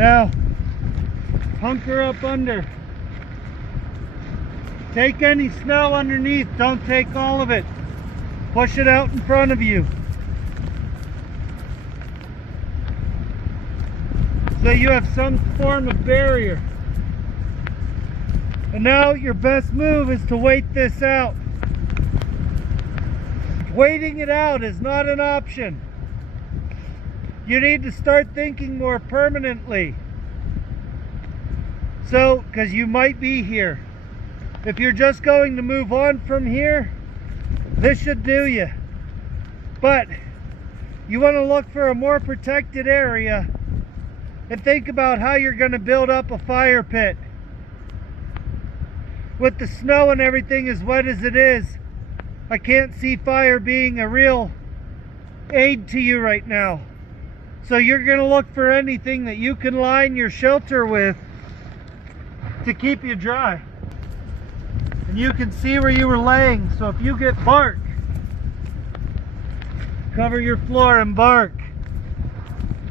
Now, hunker up under. Take any snow underneath, don't take all of it. Push it out in front of you. So you have some form of barrier. And now your best move is to wait this out. Waiting it out is not an option. You need to start thinking more permanently. So, because you might be here. If you're just going to move on from here, this should do you. But you want to look for a more protected area and think about how you're going to build up a fire pit. With the snow and everything as wet as it is, I can't see fire being a real aid to you right now. So you're going to look for anything that you can line your shelter with to keep you dry. And you can see where you were laying, so if you get bark, cover your floor in bark.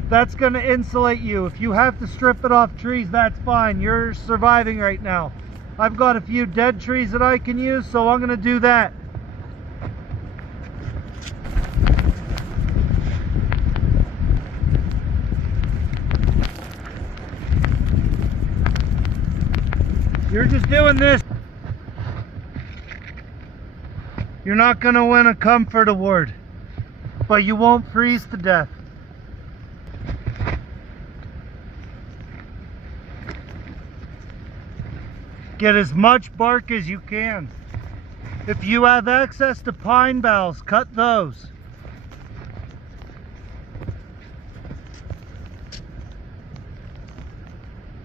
That's going to insulate you. If you have to strip it off trees, that's fine. You're surviving right now. I've got a few dead trees that I can use, so I'm going to do that. You're just doing this. You're not going to win a comfort award, but you won't freeze to death. Get as much bark as you can. If you have access to pine boughs, cut those.